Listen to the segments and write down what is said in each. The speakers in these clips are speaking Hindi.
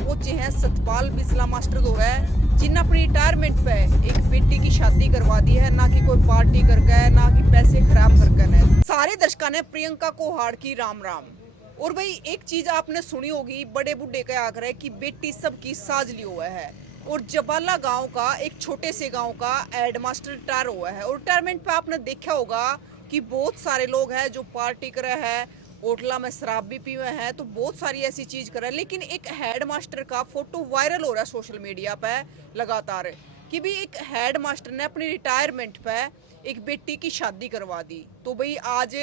पहुंचे हैं सतपाल बिस्ला मास्टर दो है जिन्हें अपनी रिटायरमेंट पे एक बेटी की शादी करवा दी है। ना कि कोई पार्टी करके है, ना कि पैसे खराब करके है। सारे दर्शकों ने प्रियंका कोहाड़ की राम राम। और भाई एक चीज आपने सुनी होगी, बड़े बूढ़े का आकर है कि बेटी सबकी साज ली हुआ है। और जबाला गांव का एक छोटे से गांव का हेडमास्टर रिटायर हुआ है। और रिटायरमेंट पे आपने देखा होगा कि बहुत सारे लोग हैं जो पार्टी कर रहे हैं, होटला में शराब भी पी हुए हैं, तो बहुत सारी ऐसी चीज कर रहे हैं। लेकिन एक हेड मास्टर का फोटो वायरल हो रहा है सोशल मीडिया पे लगातार कि भी एक हेड मास्टर ने अपनी रिटायरमेंट पे एक बेटी की शादी करवा दी। तो भाई आज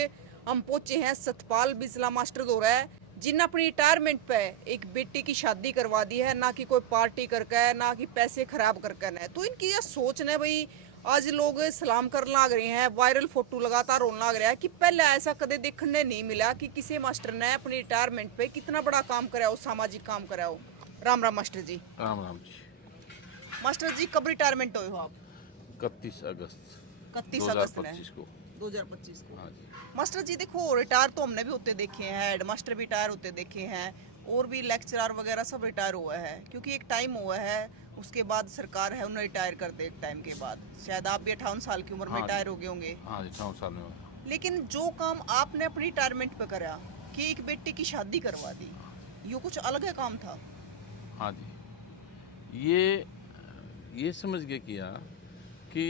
हम पहुंचे हैं सतपाल बिस्ला मास्टर दो है जिन्हें अपनी रिटायरमेंट पे एक बेटी की शादी करवा दी है। ना कि कोई पार्टी करके है, ना कि पैसे खराब करके है। तो इनकी यह सोच ने भाई आज लोग सलाम कर लाग रहे हैं, वायरल फोटो लगातार होने लग रहा है कि पहले ऐसा कदे देखने नहीं मिला कि किसी मास्टर ने अपनी रिटायरमेंट पे कितना बड़ा काम करा हो, सामाजिक काम करा हो। राम राम मास्टर जी। राम राम जी। मास्टर जी कब रिटायरमेंट हुए हो आप? 31 अगस्त 31 अगस्त ने 2025 को। 2025 को। हाँ जी। मास्टर जी देखो, रिटायर तो हमने भी होते देखे हैं, हेड मास्टर भी रिटायर होते देखे हैं, और भी लेक्चरर वगैरह सब रिटायर हुआ है। क्योंकि एक टाइम हुआ है, उसके बाद सरकार है उन्हें रिटायर कर दे एक टाइम के बाद। शायद आप भी 58 साल की उम्र में हाँ जी। रिटायर हो गए होंगे। हाँ जी, 58 साल में हुआ। लेकिन जो काम आपने अपनी रिटायरमेंट पे करा कि एक बेटी की शादी करवा दी, ये कुछ अलग है काम था। हाँ जी। ये समझ के किया कि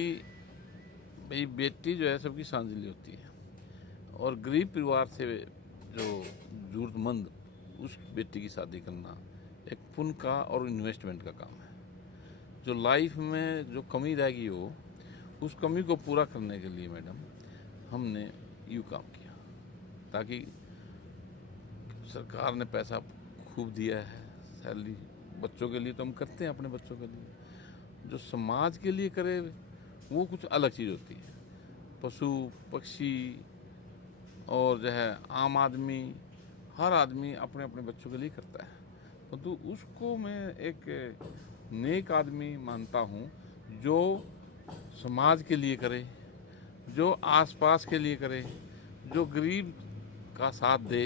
भाई बेटी जो है सबकी सांझली होती है, और गरीब परिवार से जो जरूरतमंद उस बेटी की शादी करना एक पुण्य का और इन्वेस्टमेंट का काम है। जो लाइफ में जो कमी रह गई हो, उस कमी को पूरा करने के लिए मैडम हमने यूँ काम किया, ताकि सरकार ने पैसा खूब दिया है सैलरी बच्चों के लिए, तो हम करते हैं अपने बच्चों के लिए। जो समाज के लिए करे वो कुछ अलग चीज़ होती है। पशु पक्षी और जो है आम आदमी, हर आदमी अपने अपने बच्चों के लिए करता है, परंतु तो उसको मैं एक नेक आदमी मानता हूँ जो समाज के लिए करे, जो आसपास के लिए करे, जो गरीब का साथ दे,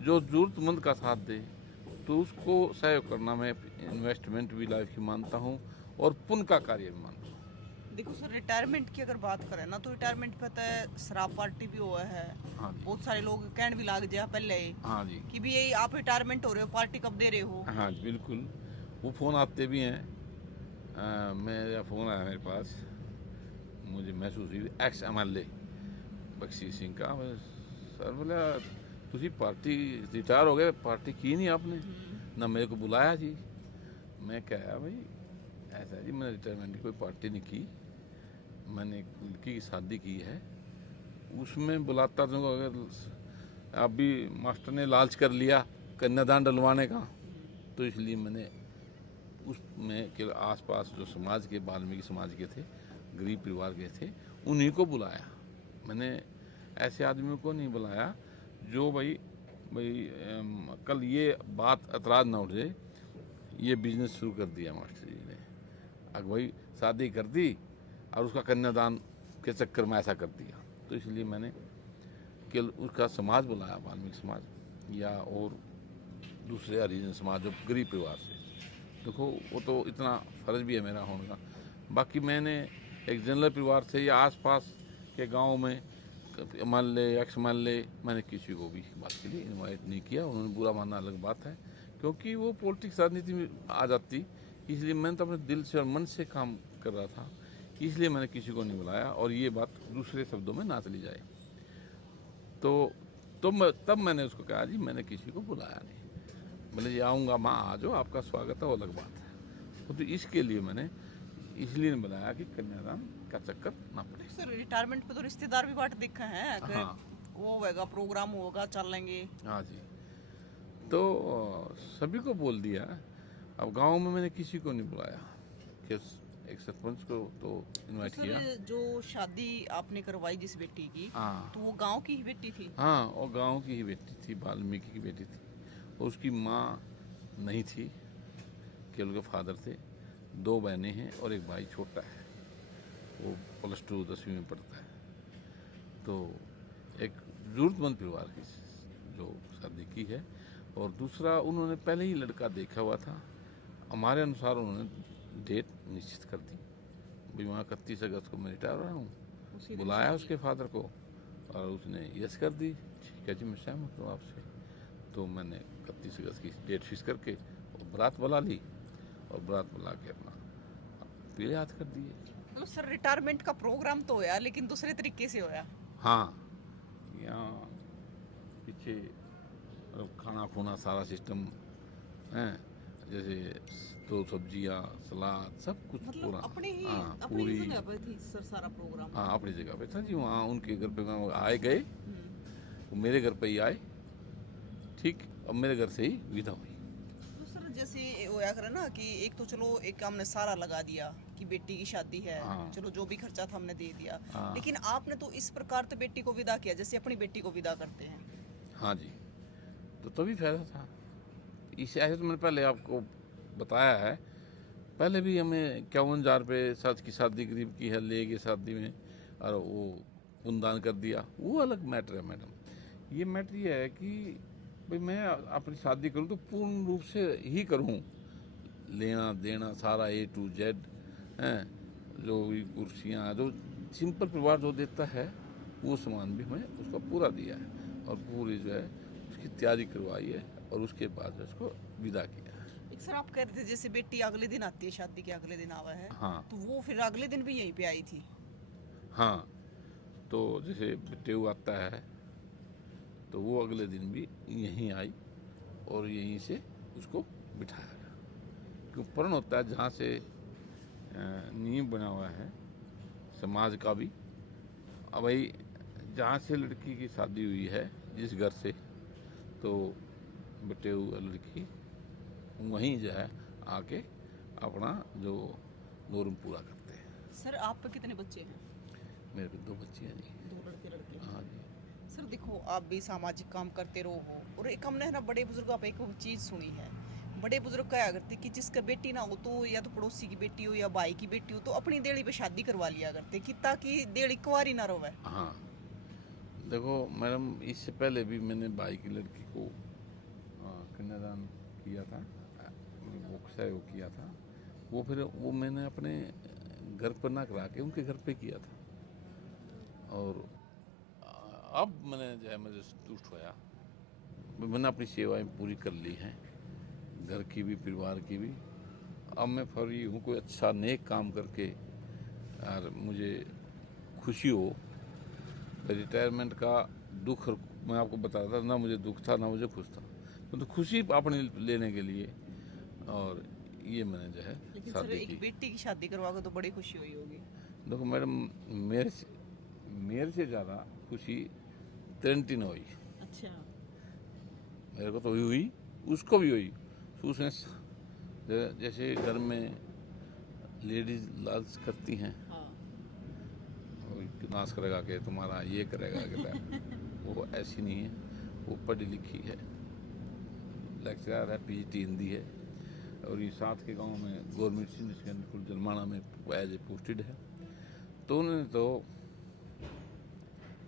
जो ज़रूरतमंद का साथ दे, तो उसको सहयोग करना मैं इन्वेस्टमेंट भी लाइफ की मानता हूँ और पुण्य का कार्य भी मानता हूँ। देखो सर, रिटायरमेंट की अगर बात करें ना, तो रिटायरमेंट पे तो शराब पार्टी भी हुआ है। हाँ जी। बहुत सारे लोग कहने भी लाग जाए पहले हाँ जी। कि भी यही आप रिटायरमेंट हो रहे हो, पार्टी कब दे रहे हो। हाँ जी, बिल्कुल। वो फ़ोन आते भी हैं। मेरा फ़ोन आया मेरे पास, मुझे महसूस हुई एक्स MLA बख्शी सिंह का। सर बोला तुझी पार्टी रिटायर हो गए, पार्टी की नहीं आपने, ना मेरे को बुलाया जी। मैं कहा भाई ऐसा जी, मैंने रिटायरमेंट की कोई पार्टी नहीं की, मैंने एक लड़की की शादी की है, उसमें बुलाता तो अगर अभी मास्टर ने लालच कर लिया कन्यादान डलवाने का, तो इसलिए मैंने उसमें के आसपास जो समाज के वाल्मीकि समाज के थे, गरीब परिवार के थे, उन्हीं को बुलाया। मैंने ऐसे आदमियों को नहीं बुलाया जो भाई कल ये बात एतराज़ ना उठ जाए, ये बिजनेस शुरू कर दिया मास्टर जी ने, अगर भाई शादी कर दी और उसका कन्यादान के चक्कर में ऐसा कर दिया। तो इसलिए मैंने केवल उसका समाज बुलाया, वाल्मीकि समाज या और दूसरे हरिजन समाज जो गरीब परिवार से। देखो वो तो इतना फ़र्ज भी है मेरा होने का। बाकी मैंने एक जनरल परिवार से या आसपास के गांव में मान ले एक्स मान ले, मैंने किसी को भी बात के लिए इनवाइट नहीं किया। उन्होंने बुरा मानना अलग बात है, क्योंकि वो पॉलिटिक्स राजनीति में आ जाती। इसलिए मैंने तो अपने दिल से और मन से काम कर रहा था, इसलिए मैंने किसी को नहीं बुलाया। और ये बात दूसरे शब्दों में ना चली जाए, तब मैंने उसको कहा जी मैंने किसी को बुलाया नहीं। बोले जी आऊँगा, माँ आ जाओ, आपका स्वागत है, वो अलग बात है। तो इसके लिए मैंने इसलिए नहीं बुलाया कि कन्यादान का चक्कर ना पड़े। सर रिटायरमेंट पे तो रिश्तेदार भी बाट देखा है कि हाँ। वो होगा, प्रोग्राम होगा, चल लेंगे। हाँ जी। तो सभी को बोल दिया। अब गांव में मैंने किसी को नहीं बुलाया, कि एक सरपंच को तो इनवाइट तो किया। सर जो शादी आपने करवाई जिस बेटी की, हाँ। तो वो गांव की ही बेटी थी। हाँ, और गांव की ही बेटी थी, वाल्मीकि की बेटी थी। और उसकी माँ नहीं थी, केवल के फादर थे। 2 बहनें हैं और एक भाई छोटा है, वो +2 10वीं में पढ़ता है। तो एक ज़रूरतमंद परिवार की जो शादी की है, और दूसरा उन्होंने पहले ही लड़का देखा हुआ था। हमारे अनुसार उन्होंने डेट निश्चित कर दी, भाई वहाँ 31 अगस्त को मैं रिटायर हो रहा हूँ। बुलाया उसके फादर को और उसने यस कर दी, ठीक है जी मैं सहमत हूँ आपसे। तो मैंने 31 अगस्त की डेट फिक्स करके और बारात बुला ली और बारात बुला के अपना पीले हाथ कर दिए। मतलब सर रिटायरमेंट का प्रोग्राम तो होया, लेकिन दूसरे तरीके से होया। हाँ, यहाँ पीछे मतलब खाना खूना सारा सिस्टम है, जैसे दो सब्जियाँ सलाद सब कुछ मतलब पूरा। अपनी ही हाँ अपनी पूरी, जगह पर थी सर सारा प्रोग्राम। हाँ अपनी जगह पे था जी। वहाँ उनके घर पे मैं आए गए, वो मेरे घर पे ही आए, ठीक। अब मेरे घर से ही विदा हुई। तो सर जैसे होया करे ना कि एक तो चलो एक हमने सारा लगा दिया कि बेटी की शादी है, हाँ। चलो जो भी खर्चा था हमने दे दिया, हाँ। लेकिन आपने तो इस प्रकार तो बेटी को विदा किया जैसे अपनी बेटी को विदा करते हैं। हाँ जी, तो तभी फायदा था। इस ऐसे तो मैंने पहले आपको बताया है, पहले भी हमें 51,000 पे साथ की शादी करीब की है, ले गए शादी में और वो पुनदान कर दिया, वो अलग मैटर है मैडम। ये मैटर ये है कि भाई मैं अपनी शादी करूँ तो पूर्ण रूप से ही करूँ, लेना देना सारा A to Z हैं, जो भी कुर्सियाँ, जो सिंपल परिवार जो देता है वो सामान भी मैं उसका पूरा दिया है और पूरी जो है उसकी तैयारी करवाई है और उसके बाद उसको विदा किया है। एक सर आप कह रहे थे जैसे बेटी अगले दिन आती है, शादी के अगले दिन आवा है। हाँ। तो वो फिर अगले दिन भी यहीं पे आई थी। हाँ, तो जैसे टेऊ आता है तो वो अगले दिन भी यहीं आई और यहीं से उसको बिठाया गया, क्योंकि प्रण होता है जहाँ से नींव बना हुआ है समाज का भी। अब भाई जहाँ से लड़की की शादी हुई है जिस घर से, तो बटेऊ लड़की वहीं जो है आके अपना जो नोरम पूरा करते हैं। सर आप पे कितने बच्चे हैं? मेरे पे 2 बच्ची हैं जी। 2 लड़के। हाँ जी। सर देखो आप भी सामाजिक काम करते रहो हो, और एक हमने ना बड़े बुजुर्गों पे एक चीज़ सुनी है, बड़े बुजुर्ग क्या करते कि जिसका बेटी ना हो तो या तो पड़ोसी की बेटी हो या भाई की बेटी हो तो अपनी देली पे शादी करवा लिया करते कि ताकि देली कुंवारी ना रोवे। हाँ देखो मैडम, इससे पहले भी मैंने भाई की लड़की को कन्यादान किया था, वो सहयोग किया था। वो फिर वो मैंने अपने घर पर ना करा के उनके घर पे किया था। और अब मैंने जो है मुझे संतुष्ट होया, मैंने अपनी सेवाएं पूरी कर ली हैं, घर की भी परिवार की भी। अब मैं फ्री हूँ कोई अच्छा नेक काम करके, और मुझे खुशी हो। रिटायरमेंट का दुख मैं आपको बता रहा था, ना मुझे दुख था ना मुझे खुश था, तो खुशी अपने लेने के लिए, और ये मैंने जो है लेकिन सर शादी एक की। बेटी की शादी करवा के तो बड़ी खुशी हुई होगी। देखो मैडम, मेरे से ज़्यादा खुशी ट्रेंटी ने हुई। अच्छा। मेरे को तो हुई, उसको भी हुई। उसने जैसे घर में लेडीज लालच करती हैं, हाँ। नाश करेगा कि तुम्हारा ये करेगा कि वो ऐसी नहीं है। वो पढ़ी लिखी है, लेक्चरर है, PhD हिंदी है, और ये साथ के गांव में government senior secondary school Jalmana में एज ए पोस्टेड है। तो उन्होंने तो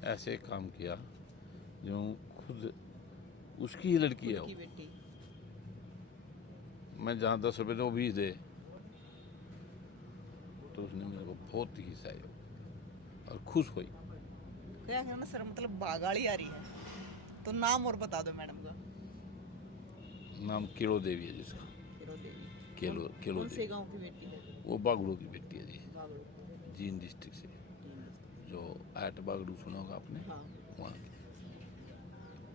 ऐसे काम किया जो खुद उसकी ही लड़की है वो। बेटी। मैं जहाँ 10 रुपये वो भी दे, तो उसने मेरे को बहुत ही सहयोग और खुश हुई। क्या कहना सर, मतलब बागाड़ी आ रही है, तो नाम और बता दो मैडम का। नाम केलो देवी है जिसका। केलो कौन से देवी। गांव की बेटी है? वो बागड़ू की बेटी है जी, बागड़ू की। जींद डिस्ट्रिक्ट से, जो ऐट बागड़ू सुना होगा आपने, हाँ। वहाँ की।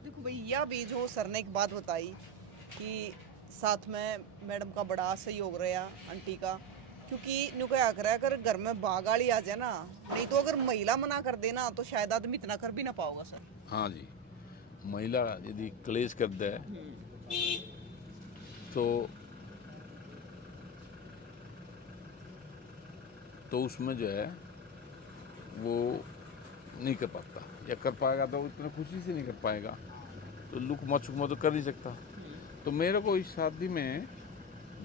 देखो भैया भी जो सर ने एक बात बताई कि साथ में मैडम का बड़ा सहयोग रहा आंटी का, क्योंकि नु क्या करे अगर घर में बागाड़ी आ जाए ना, नहीं तो अगर महिला मना कर देना तो शायद आदमी इतना कर भी ना पाओगा सर। हाँ जी, महिला यदि क्लेश कर दे तो उसमें जो है वो नहीं कर पाता, या कर पाएगा तो इतने खुशी से नहीं कर पाएगा, तो लुक मचुक तो कर नहीं सकता। तो मेरे को इस शादी में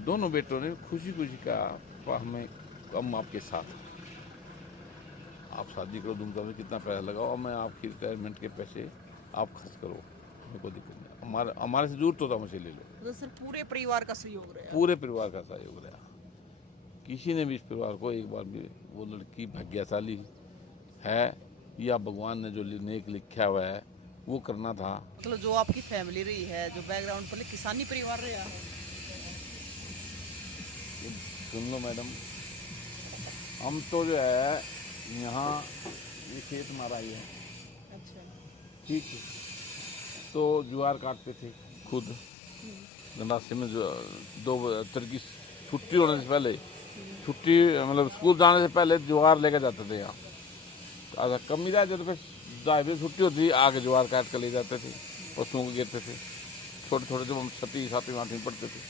दोनों बेटों ने खुशी खुशी कहा, हमें हम आपके साथ, आप शादी करो, धूमधाम से कितना पैसा लगाओ, और मैं आपकी रिटायरमेंट के पैसे आप खर्च करो, मेरे को दिक्कत नहीं। हमारे से जरूरत होता मुझे ले लो। तो सर पूरे परिवार का सहयोग रहा। पूरे परिवार का सहयोग रहा, किसी ने भी इस परिवार को एक बार भी वो लड़की भाग्यशाली है या भगवान ने जो नेक लिखा हुआ है वो करना था। मतलब जो आपकी फैमिली रही है, जो बैकग्राउंड पहले किसानी परिवार रहा है। सुन लो मैडम, हम तो जो है यहाँ ये खेत हमारा ही है, अच्छा। ठीक है, तो ज्वार काटते थे खुद गंडासे में। जो 2 बजे की छुट्टी होने से पहले, छुट्टी मतलब स्कूल जाने से पहले ज्वार लेकर जाते थे यहाँ। अगर कम ही जाते तो फिर 2 बजे छुट्टी होती थी, आगे ज्वार काट कर ले जाते थे, पशुओं को गिरते थे। छोटे छोटे जब हम 6वीं 7वीं 8वीं पढ़ते थे,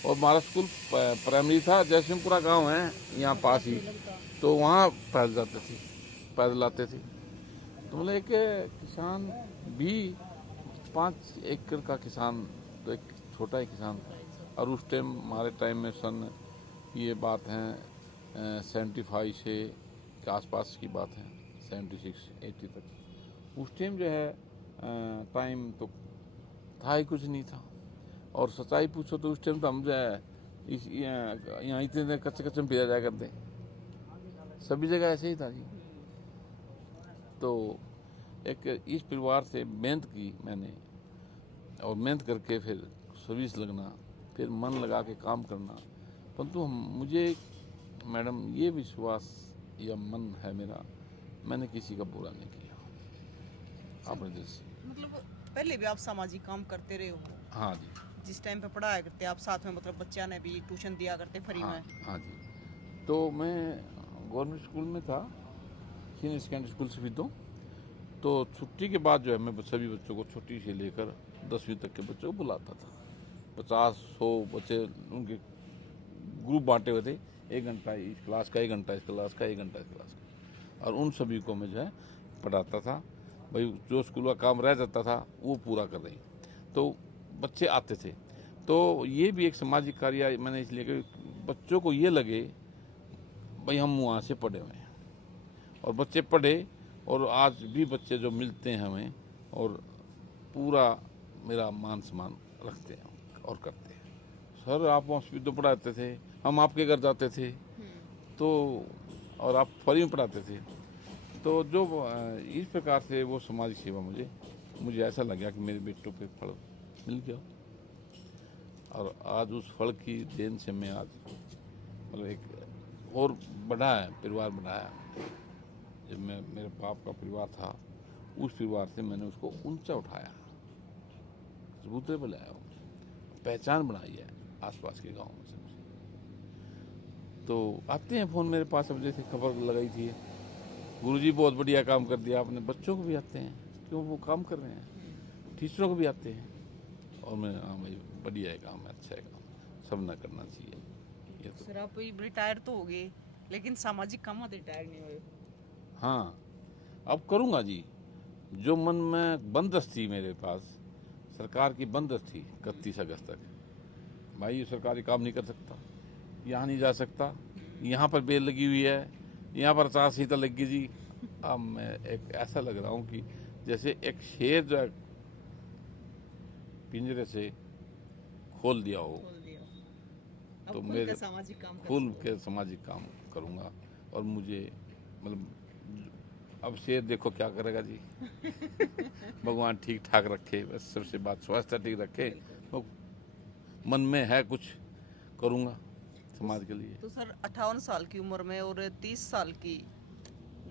और हमारा स्कूल प्राइमरी था, जयसिंहपुरा गांव है यहाँ पास ही, तो वहाँ पैदल जाते थे, पैदल आते थे। तो मतलब एक किसान भी 5 एकड़ का किसान तो एक छोटा ही किसान था। और उस टाइम हमारे टाइम में सन ये बात है 75 से के आसपास की बात है, 76 80 तक। उस टाइम जो है टाइम तो था ही कुछ नहीं था। और सच्चाई पूछो तो उस टाइम तो हम जो है यहाँ इतने कच्चे कच्चे में पिया जाया करते, सभी जगह ऐसे ही था जी। तो एक इस परिवार से मेहनत की मैंने, और मेहनत करके फिर सर्विस लगना, फिर मन लगा के काम करना। परंतु मुझे मैडम ये विश्वास या मन है मेरा, मैंने किसी का बुरा नहीं किया अपने दिल से। मतलब पहले भी आप सामाजिक काम करते रहे हो? हाँ जी। जिस टाइम पे पढ़ाया करते आप साथ में, मतलब बच्चा ने भी ट्यूशन दिया करते फ्री हाँ, में? हाँ जी। तो मैं गवर्नमेंट स्कूल में था, सीनियर सेकेंडरी स्कूल से भी। तो छुट्टी के बाद जो है मैं सभी बच्चों को छुट्टी से लेकर 10वीं तक के बच्चों को बुलाता था। 50-100 बच्चे उनके ग्रुप बांटे हुए थे, 1 घंटा इस क्लास का, 1 घंटा इस क्लास का, 1 घंटा इस क्लास का, और उन सभी को मैं जो है पढ़ाता था। भाई जो स्कूल का काम रह जाता था वो पूरा कर रही, तो बच्चे आते थे। तो ये भी एक सामाजिक कार्य मैंने इसलिए कि बच्चों को ये लगे भाई हम वहाँ से पढ़े हुए हैं, और बच्चे पढ़े, और आज भी बच्चे जो मिलते हैं हमें और पूरा मेरा मान सम्मान रखते हैं और करते हैं। सर आप वहाँ भी तो पढ़ाते थे, हम आपके घर जाते थे, तो और आप फ्री में पढ़ाते थे। तो जो इस प्रकार से वो समाज सेवा मुझे ऐसा लगा कि मेरे बेटों पे फल मिल गया, और आज उस फल की देन से मैं आज मतलब एक और बढ़ा है, परिवार बढ़ाया। जब मैं मेरे बाप का परिवार था, उस परिवार से मैंने उसको ऊंचा उठाया, सबूते पर लाया, पहचान बनाई है आसपास के गांव में से। तो आते हैं फ़ोन मेरे पास, अब जैसे खबर लगाई थी गुरुजी बहुत बढ़िया काम कर दिया आपने, बच्चों को भी आते हैं, क्यों वो काम कर रहे हैं, टीचरों को भी आते हैं, और मैं हाँ भाई बढ़िया है काम, है अच्छा है काम, सब ना करना चाहिए ये तो। सर आप रिटायर तो हो गए, लेकिन सामाजिक काम में रिटायर नहीं हुए? हाँ अब करूँगा जी, जो मन में बंदश थी मेरे पास, सरकार की बंदश थी 31 अगस्त तक, भाई ये सरकारी काम नहीं कर सकता, यहाँ नहीं जा सकता, यहाँ पर बेल लगी हुई है, यहाँ पर 50 सीटें लगी जी। अब मैं एक ऐसा लग रहा हूँ कि जैसे एक शेर जो है पिंजरे से खोल दिया हो, तो मेरे सामाजिक काम खुल के सामाजिक काम करूँगा। और मुझे मतलब अब शेर देखो क्या करेगा जी भगवान ठीक ठाक रखे, बस सबसे बात स्वास्थ्य ठीक रखे, तो मन में है कुछ करूँगा समाज के लिए। तो सर 58 साल की उम्र में और 30 साल की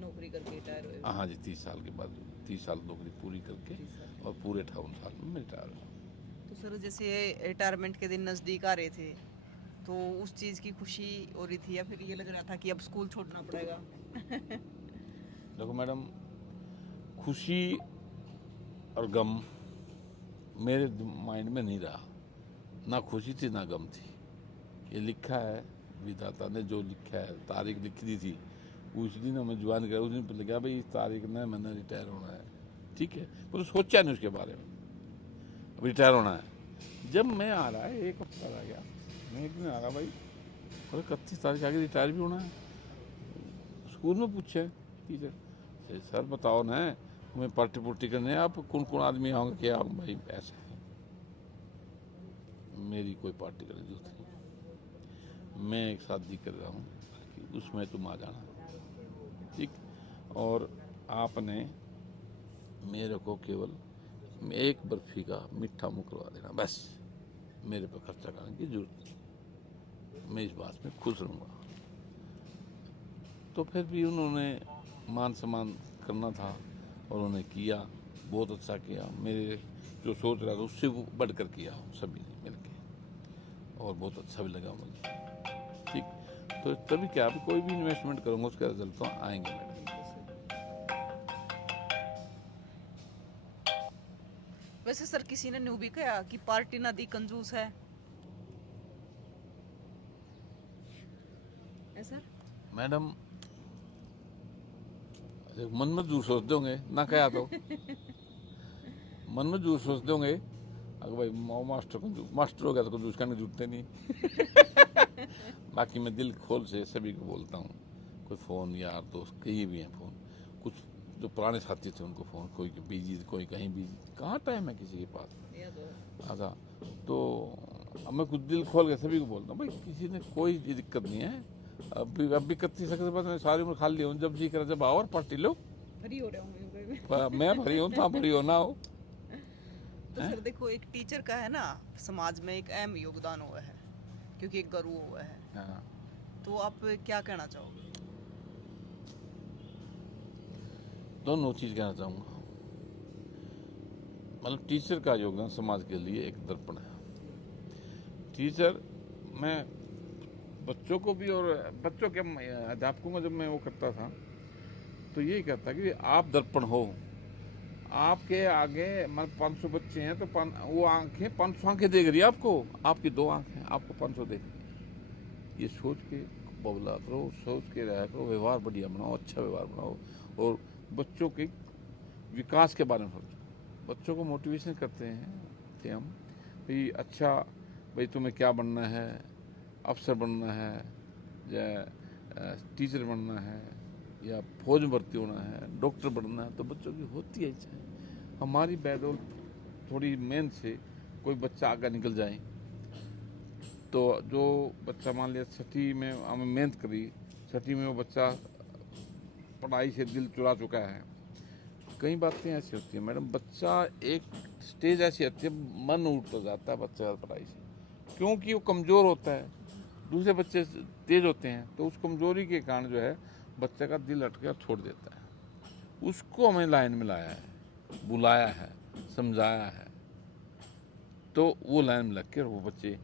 नौकरी करके रिटायर हुए? हाँ जी, 30 साल के बाद 30 साल नौकरी पूरी करके और पूरे 58 साल में मैं रिटायर हुआ। तो सर जैसे रिटायरमेंट के दिन नज़दीक आ रहे थे, तो उस चीज़ की खुशी हो रही थी या फिर ये लग रहा था कि अब स्कूल छोड़ना पड़ेगा? देखो मैडम, खुशी और गम मेरे माइंड में नहीं रहा, ना खुशी थी ना गम थी। ये लिखा है विधाता ने, जो लिखा है, तारीख लिखी दी थी, उस दिन हमें ज्वाइन किया, उस दिन पता लगा भाई इस तारीख में मैंने रिटायर होना है, ठीक है, पर सोचा नहीं उसके बारे में, अब रिटायर होना है। जब मैं आ रहा है 1 हफ्ता रह गया, मैं एक दिन आ रहा भाई, और 31 तारीख आगे रिटायर भी होना है। स्कूल में पूछे टीचर से, सर बताओ ना हमें पार्टी पुर्टी करने, आप कौन कौन आदमी आओगे क्या? भाई ऐसा है, मेरी कोई पार्टी का जरूरत नहीं। मैं एक शादी कर रहा हूँ, उसमें तुम आ जाना, ठीक। और आपने मेरे को केवल एक बर्फी का मीठा मुँह करवा देना, बस। मेरे पर खर्चा करने की जरूरत नहीं, मैं इस बात में खुश रहूँगा। तो फिर भी उन्होंने मान सम्मान करना था और उन्होंने किया, बहुत अच्छा किया। मेरे जो सोच रहा था उससे वो बढ़कर किया सभी ने मिलके, और बहुत अच्छा भी लगा मुझे, ठीक। तो तभी क्या, अभी कोई भी इन्वेस्टमेंट करूँगा उसके रिजल्ट तो आएंगे मैडम। वैसे सर किसी ने न्यू भी कहा कि पार्टी ना दी कंजूस है सर। मैडम मन में जरूर सोचते होंगे ना, क्या तो मन में जरूर सोचते होंगे अगर भाई मास्टर हो गया तो कंजूस करने जुटते नहीं। बाकी मैं दिल खोल से सभी को बोलता हूँ, कोई फ़ोन यार दोस्त कहीं भी हैं फ़ोन, कुछ जो पुराने साथी थे उनको फ़ोन, कोई बिजी कोई कहीं बिजी, कहाँ टाइम है किसी के पास। अच्छा, तो अब मैं कुछ दिल खोल के सभी को बोलता हूँ, भाई किसी ने कोई दिक्कत नहीं है। अभी 31 अगस्त बाद मैं सारी उम्र खाली हूँ, जब जी करे जब आओ और पार्टी लो। भरी हो रहे होंगे मैं भरी हूँ तो भरी हो ना हो। तो सर देखो, एक टीचर का है ना समाज में एक अहम योगदान हुआ है, क्योंकि एक गुरु हुआ है। हाँ। तो आप क्या कहना चाहोगे? दोनों चीज़ कहना चाहूँगा। मतलब टीचर का योगदान समाज के लिए एक दर्पण है। टीचर, मैं बच्चों को भी और बच्चों के अध्यापकों को जब मैं वो करता था तो यही कहता कि आप दर्पण हो। आपके आगे मतलब 500 बच्चे हैं तो वो आंखें 500 आंखें देख रही है आपको, आपकी 2 आंखें आपको 500 देख रही है। ये सोच के बोला करो, सोच के रहा करो, व्यवहार बढ़िया बनाओ, अच्छा व्यवहार बनाओ, और बच्चों के विकास के बारे में सोचो। बच्चों को मोटिवेशन करते हैं कि हम भाई अच्छा, भाई तुम्हें क्या बनना है, अफसर बनना है या टीचर बनना है या फौज में भर्ती होना है, डॉक्टर बनना है, तो बच्चों की होती है इच्छा। हमारी बैदौल थोड़ी मेहनत से कोई बच्चा आगे निकल जाए, तो जो बच्चा मान लिया 6ठी में हमें मेहनत करी, 6ठी में वो बच्चा पढ़ाई से दिल चुरा चुका है। कई बातें ऐसी होती हैं मैडम, बच्चा एक स्टेज ऐसी आती है मन उठ जाता है बच्चे का पढ़ाई से, क्योंकि वो कमज़ोर होता है, दूसरे बच्चे तेज होते हैं, तो उस कमज़ोरी के कारण जो है बच्चे का दिल अटके छोड़ देता है। उसको हमें लाइन में लाया है, बुलाया है, समझाया है, तो वो लाइन में लग के वो बच्चे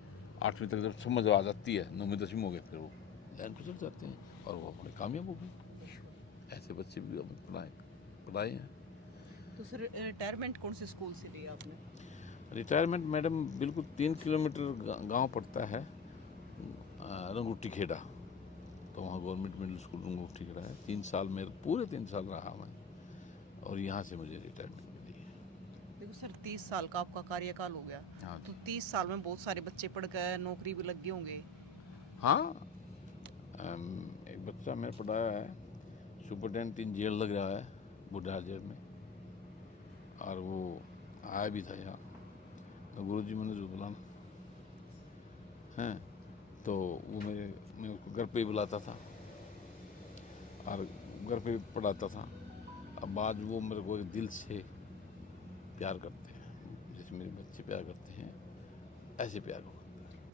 8वीं तक जब समझ आ जाती है, 9वीं 10वीं हो गए, फिर वो लाइन पर चढ़ जाते हैं और वो अपने कामयाब हो गए। ऐसे बच्चे भी हमें पढ़ाए हैं। तो सर रिटायरमेंट कौन से स्कूल से लिया आपने? रिटायरमेंट मैडम बिल्कुल 3 किलोमीटर गांव पड़ता है, रंगूटी खेड़ा, तो वहाँ गवर्नमेंट मिडिल स्कूल रंगूटी खेड़ा है। 3 साल मेरे पूरे 3 साल रहा मैं, और यहाँ से मुझे रिटायरमेंट मिली है। देखो सर, 30 साल का आपका कार्यकाल हो गया। हाँ। तो 30 साल में बहुत सारे बच्चे पढ़ गए, नौकरी भी लग गए होंगे। हाँ, एक बच्चा मैंने पढ़ाया है, सुपरटेंडेंट इन जेल लग रहा है, बुढ़ा जेल में, और वो आया भी था यहाँ, तो गुरुजी मैंने जो बुलाना हैं, तो वो मैं उसको घर पे ही बुलाता था और घर पे पढ़ाता था। अब आज वो मेरे को दिल से प्यार करते हैं, जैसे मेरे बच्चे प्यार करते हैं ऐसे प्यार को।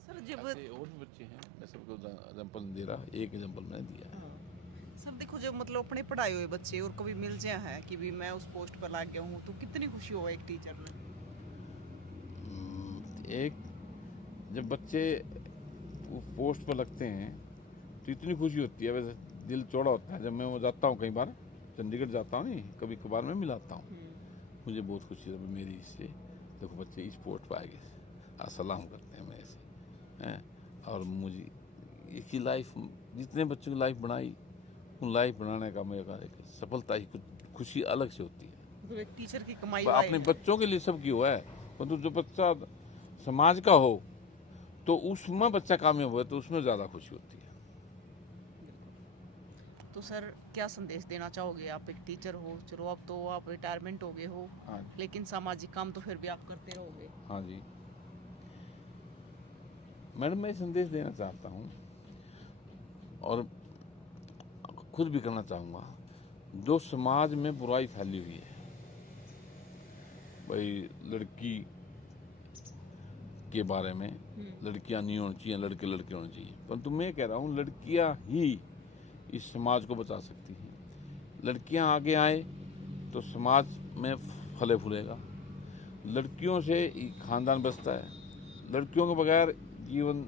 सर जब ऐसे और भी बच्चे हैं, मैं सबको एग्जाम्पल दे रहा, एक एग्जाम्पल मैंने दिया है। सर देखो, जब मतलब अपने पढ़ाए हुए बच्चे और कभी मिल जाए हैं कि भी मैं उस पोस्ट पर लग गया हूँ, तो कितनी खुशी होगा एक टीचर में। एक जब बच्चे वो पोस्ट पर लगते हैं तो इतनी खुशी होती है, वैसे दिल चौड़ा होता है। जब मैं वो जाता हूँ, कई बार चंडीगढ़ जाता हूँ, नहीं कभी कभार मैं मिलाता हूँ, मुझे बहुत खुशी है मेरी इससे। देखो बच्चे इस पोस्ट पर आ गए, सलाम करते हैं मेरे से हैं, और मुझे एक ही लाइफ, जितने बच्चों की लाइफ बनाई, उन लाइफ बनाने का मेरा एक सफलता ही, कुछ खुशी अलग से होती है। तो एक टीचर की कमाई अपने बच्चों के लिए सब की हुआ है, परंतु जो बच्चा समाज का हो तो उसमें बच्चा कामयाब हुआ तो उसमें ज़्यादा खुशी होती है। तो सर क्या संदेश देना चाहोगे? आप एक टीचर हो, चलो अब तो आप रिटायरमेंट हो गए हो, हाँ, लेकिन सामाजिक काम तो फिर भी आप करते रहोगे। हाँ जी। मैडम मैं संदेश देना चाहता हूँ और खुद भी करना चाहूँगा। जो समाज में बुराई फैली हुई है, भाई लड़की के बारे में, लड़कियां नहीं होनी चाहिए, लड़के लड़के होने चाहिए, परंतु मैं कह रहा हूँ लड़कियां ही इस समाज को बचा सकती हैं। लड़कियां आगे आए तो समाज में फले फूलेगा। लड़कियों से ही खानदान बसता है। लड़कियों के बगैर जीवन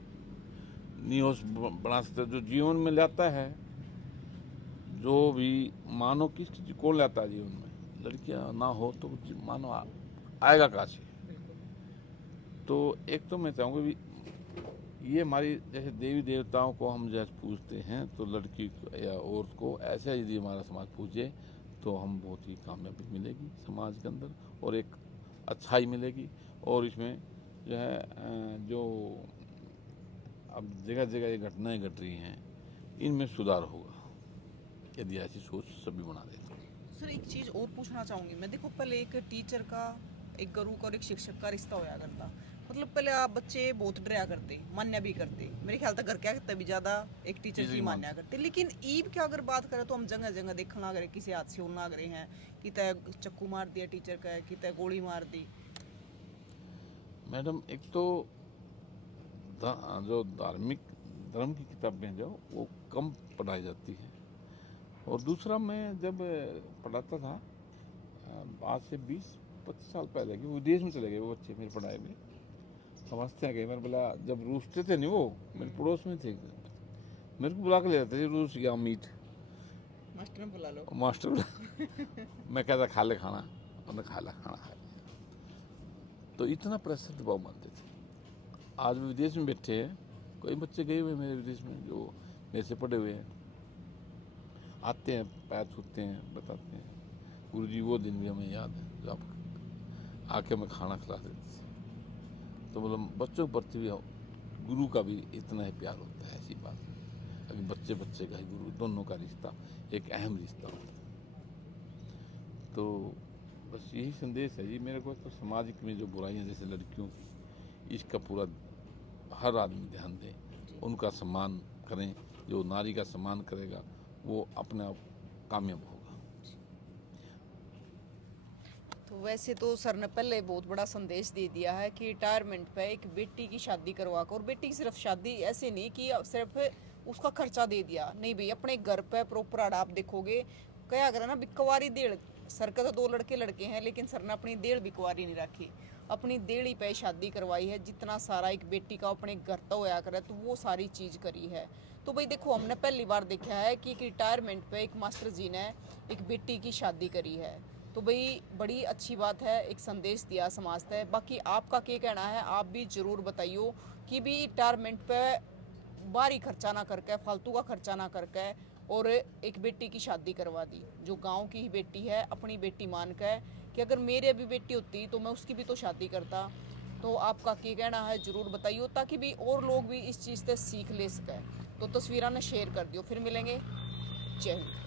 नहीं हो बना सकते। जो जीवन में लाता है, जो भी मानो किस कौन लाता है जीवन में, लड़कियां ना हो तो मानो आएगा कहाँ से। तो एक तो मैं चाहूँगा भी ये हमारी जैसे देवी देवताओं को हम जैसे पूजते हैं, तो लड़की या औरत को ऐसे यदि हमारा समाज पूजे तो हम बहुत ही कामयाबी मिलेगी समाज के अंदर और एक अच्छाई मिलेगी। और इसमें जो है जो अब जगह जगह ये घटनाएं घट रही हैं, इनमें सुधार होगा यदि ऐसी सोच सभी बना दें। सर एक चीज़ और पूछना चाहूँगी मैं। देखो पहले एक टीचर का, एक गुरु का और एक शिक्षक का रिश्ता होया करता। मतलब पहले आप बच्चे बहुत डराया करते, मान्या भी करते। मेरे ख्याल तक घर क्या करते भी ज़्यादा एक टीचर की मान्या करते। लेकिन ईब क्या अगर बात करें तो हम जगह जगह देखना लग रहे, किसी हादसे होना लग रहे हैं, कि तय चक्कू मार दिया टीचर का, कि तय गोली मार दी। मैडम एक तो जो धार्मिक धर्म की किताबें जो वो कम पढ़ाई जाती है, और दूसरा मैं जब पढ़ाता था आज से 20-25 साल पहले कि वो विदेश में चले गए वो बच्चे मेरे पढ़ाए में, समझते हैं गए। मेरे बोला जब रूसते थे नहीं, वो मेरे पड़ोस में थे, मेरे को बुला के ले जाते थे, रूस गया मीट मास्टर बुला लो, मास्टर मैं कहता खा ले खाना, उन्होंने खा ला खाना खा लिया। तो इतना प्रेशर दबाव मानते थे। आज भी विदेश में बैठे हैं, कोई बच्चे गए हुए मेरे विदेश में जो मेरे से पढ़े हुए हैं, आते हैं, पैर छूते हैं, बताते हैं गुरुजी वो दिन भी हमें याद है जब आप आके हमें खाना खिला देते थे। तो मतलब बच्चों के प्रति भी गुरु का भी इतना ही प्यार होता है, ऐसी बात है। अभी बच्चे बच्चे का ही गुरु, दोनों का रिश्ता एक अहम रिश्ता होता है। तो बस यही संदेश है जी मेरे को। तो समाज में जो बुराइयां जैसे लड़कियों की, इसका पूरा हर आदमी ध्यान दें, उनका सम्मान करें। जो नारी का सम्मान करेगा वो अपने आप कामयाब होगा। तो वैसे तो सर ने पहले बहुत बड़ा संदेश दे दिया है कि रिटायरमेंट पे एक बेटी की शादी करवा कर, और बेटी की सिर्फ शादी ऐसे नहीं कि सिर्फ उसका खर्चा दे दिया, नहीं भाई अपने घर पे प्रॉपर आप देखोगे क्या करा ना, बिकवारी देड़। सर का तो 2 लड़के हैं, लेकिन सर ने अपनी देड़ बिकवारी नहीं रखी, अपनी देड़ी पे शादी करवाई है। जितना सारा एक बेटी का अपने घर तो होया करे तो वो सारी चीज़ करी है। तो भाई देखो हमने पहली बार देखा है कि एक रिटायरमेंट पे एक मास्टर जी ने एक बेटी की शादी करी है। तो भाई बड़ी अच्छी बात है, एक संदेश दिया समाज तक। बाकी आपका क्या कहना है, आप भी ज़रूर बताइए कि भी रिटायरमेंट पे बाहरी खर्चा ना करके, फालतू का खर्चा ना करके, और एक बेटी की शादी करवा दी जो गांव की ही बेटी है, अपनी बेटी मान के कि अगर मेरे भी बेटी होती तो मैं उसकी भी तो शादी करता। तो आपका क्या कहना है ज़रूर बताइए, ताकि भी और लोग भी इस चीज़ से सीख ले सकें। तो तस्वीरें ने शेयर कर दियो, फिर मिलेंगे। जय हिंद।